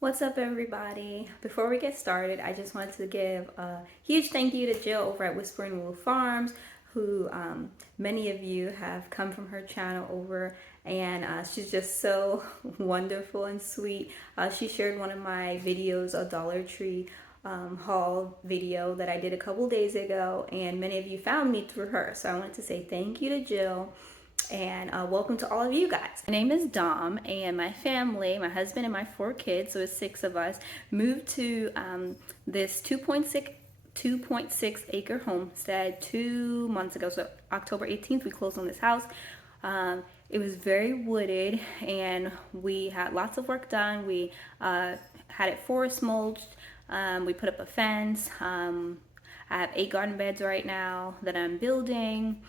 What's up, everybody? Before we get started, I just wanted to give a huge thank you to Jill over at Whispering Willow Farms, who many of you have come from her channel over, and she's just so wonderful and sweet. She shared one of my videos, a Dollar Tree haul video that I did a couple days ago, and many of you found me through her. So I wanted to say thank you to Jill and welcome to all of you guys. My name is Dom, and my family, my husband and my 4 kids, so it's 6 of us, moved to this 2.6 acre homestead 2 months ago. So October 18th, we closed on this house. It was very wooded, and we had lots of work done. We had it forest mulched. We put up a fence. I have 8 garden beds right now that I'm building.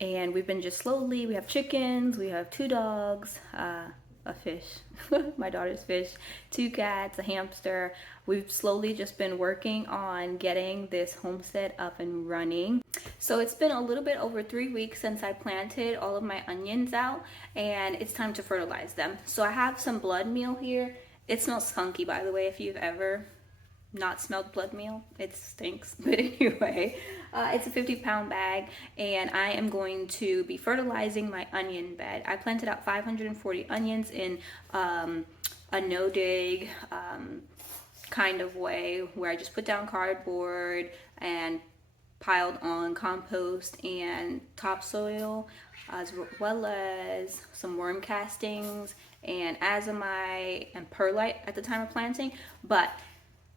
And we've been just slowly, we have chickens, we have 2 dogs, a fish, my daughter's fish, 2 cats, a hamster. We've slowly just been working on getting this homestead up and running. So it's been a little bit over 3 weeks since I planted all of my onions out, and it's time to fertilize them. So I have some blood meal here. It smells funky, by the way, if you've ever not smelled blood meal. It stinks. But anyway, it's a 50-pound bag, and I am going to be fertilizing my onion bed. I planted out 540 onions in a no-dig kind of way, where I just put down cardboard and piled on compost and topsoil, as well as some worm castings and azomite and perlite at the time of planting. But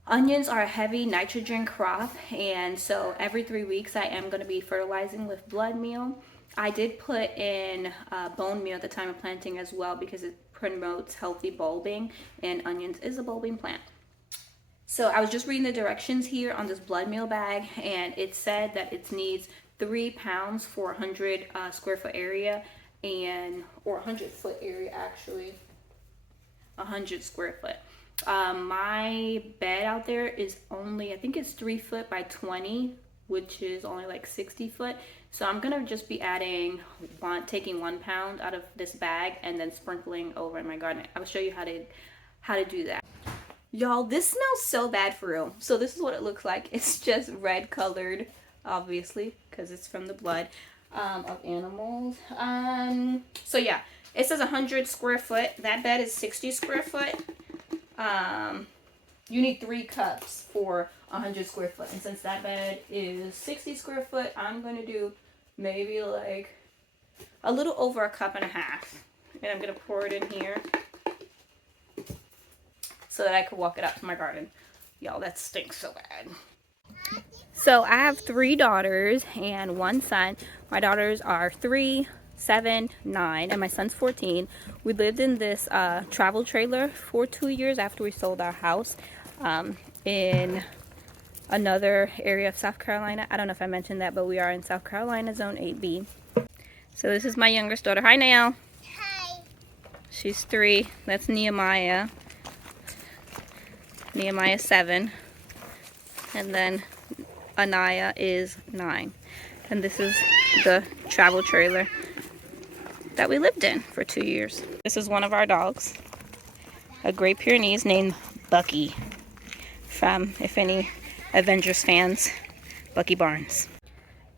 onions are a heavy nitrogen crop, and so every 3 weeks I am going to be fertilizing with blood meal. I did put in bone meal at the time of planting as well, because it promotes healthy bulbing, and onions is a bulbing plant. So I was just reading the directions here on this blood meal bag, and it said that it needs 3 pounds for 100 square foot area, or 100 foot area actually, 100 square foot. My bed out there is only, I think it's 3 foot by 20, which is only like 60 foot. So I'm gonna just be taking 1 pound out of this bag and then sprinkling over in my garden. I will show you how to do that. Y'all, this smells so bad for real. So this is what it looks like. It's just red colored, obviously, because it's from the blood of animals. So yeah, it says 100 square foot. That bed is 60 square foot. You need 3 cups for 100 square foot, and since that bed is 60 square foot, I'm going to do maybe like a little over a cup and a half, and I'm going to pour it in here so that I can walk it out to my garden. Y'all, that stinks so bad. So I have 3 daughters and 1 son. My daughters are 3, 7, 9, and my son's 14. We lived in this travel trailer for 2 years after we sold our house in another area of South Carolina. I don't know if I mentioned that, but we are in South Carolina, Zone 8B. So this is my youngest daughter. Hi, Nail. Hi. She's 3. That's Nehemiah. Nehemiah 7. And then Anaya is 9. And this is the travel trailer that we lived in for 2 years. This is one of our dogs, a Great Pyrenees named Bucky, from, if any Avengers fans, Bucky Barnes.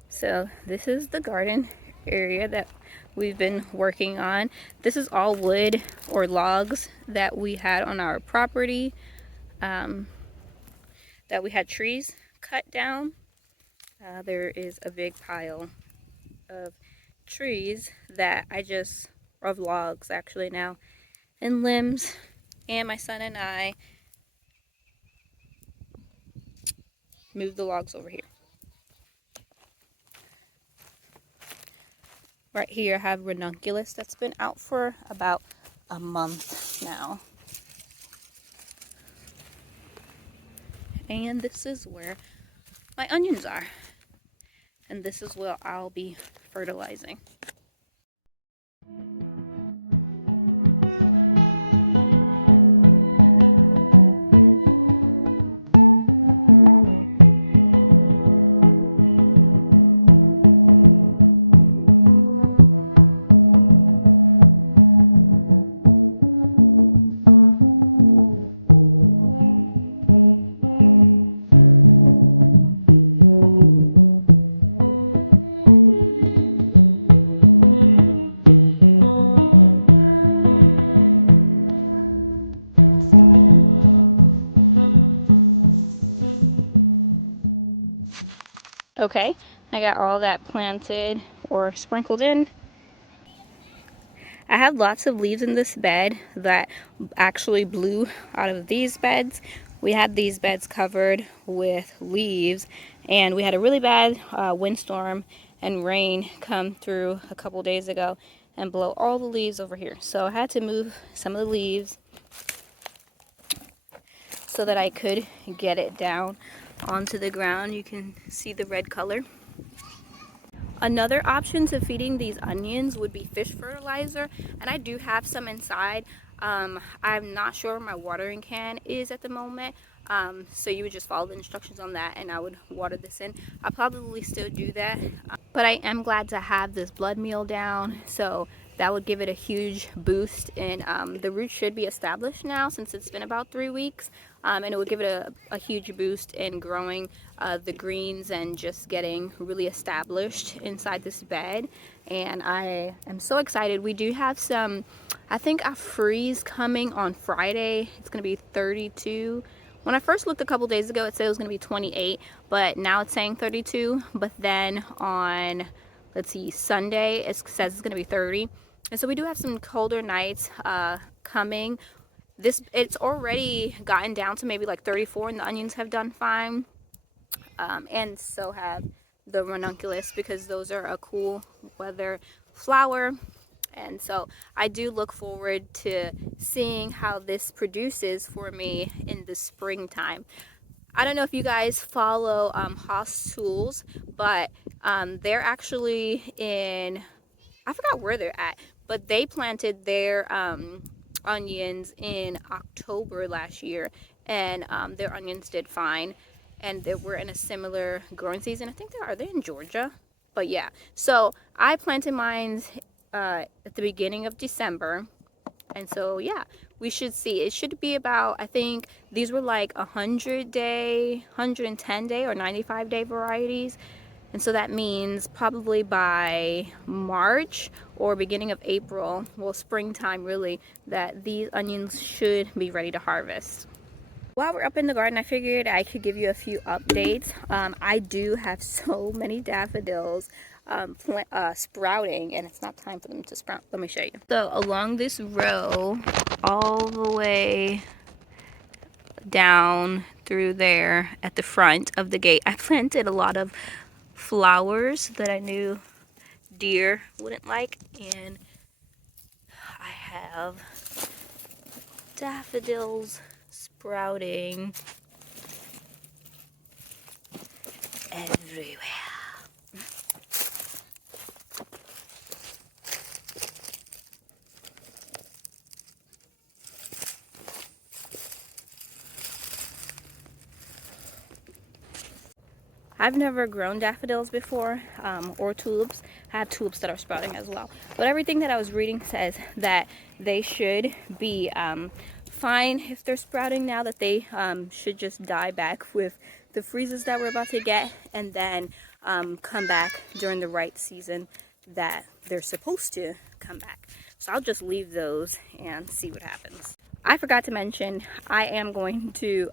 So this is the garden area that we've been working on. This is all wood or logs that we had on our property, that we had trees cut down. There is a big pile of trees of logs actually now, and limbs, and my son and I moved the logs over here. Right here I have ranunculus that's been out for about a month now. And this is where my onions are. And this is where I'll be fertilizing. Okay, I got all that planted or sprinkled in. I have lots of leaves in this bed that actually blew out of these beds. We had these beds covered with leaves, and we had a really bad windstorm and rain come through a couple days ago and blow all the leaves over here. So I had to move some of the leaves so that I could get it down onto the ground. You can see the red color. Another option to feeding these onions would be fish fertilizer, and I do have some inside. I'm not sure where my watering can is at the moment, so you would just follow the instructions on that and I would water this in. I'll probably still do that, but I am glad to have this blood meal down, so that would give it a huge boost. And the roots should be established now since it's been about 3 weeks, and it would give it a huge boost in growing the greens and just getting really established inside this bed. And I am so excited. We do have some, I think, a freeze coming on Friday. It's going to be 32. When I first looked a couple days ago, it said it was going to be 28, but now it's saying 32. But then on, let's see, Sunday, it says it's going to be 30. And so we do have some colder nights coming. It's already gotten down to maybe like 34, and the onions have done fine. And so have the ranunculus, because those are a cool weather flower. And so I do look forward to seeing how this produces for me in the springtime. I don't know if you guys follow Homestead, but they're actually in, I forgot where they're at, but they planted their onions in October last year, and their onions did fine, and they were in a similar growing season. I think are they in Georgia? But yeah, so I planted mine at the beginning of December, and so yeah, we should see. It should be about, I think these were like 100-day, 110-day, or 95-day varieties. And so that means probably by March or beginning of April, well, springtime really, that these onions should be ready to harvest. While we're up in the garden, I figured I could give you a few updates. I do have so many daffodils sprouting, and it's not time for them to sprout. Let me show you. So along this row, all the way down through there at the front of the gate, I planted a lot of flowers that I knew deer wouldn't like, and I have daffodils sprouting everywhere. I've never grown daffodils before, or tulips. I have tulips that are sprouting as well. But everything that I was reading says that they should be fine if they're sprouting now, that they should just die back with the freezes that we're about to get, and then come back during the right season that they're supposed to come back. So I'll just leave those and see what happens. I forgot to mention, I am going to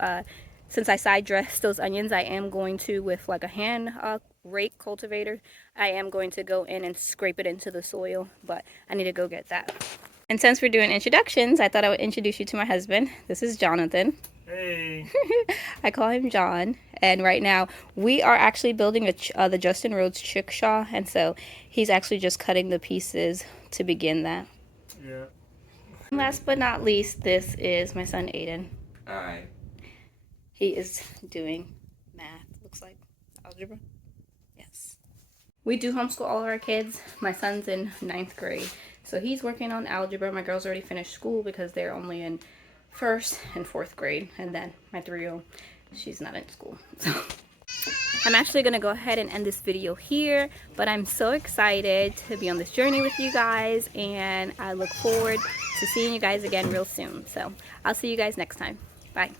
since I side dressed those onions, I am going to, with like a hand rake cultivator, I am going to go in and scrape it into the soil, but I need to go get that. And since we're doing introductions, I thought I would introduce you to my husband. This is Jonathan. Hey. I call him John. And right now we are actually building the Justin Rhodes chickshaw, and so he's actually just cutting the pieces to begin that. Yeah. Last but not least, this is my son Aiden. Hi. He is doing math, looks like algebra. Yes. We do homeschool all of our kids. My son's in 9th grade, so he's working on algebra. My girls already finished school because they're only in 1st and 4th grade, and then my 3-year-old, she's not in school. So I'm actually gonna go ahead and end this video here, but I'm so excited to be on this journey with you guys, and I look forward to seeing you guys again real soon. So I'll see you guys next time. Bye.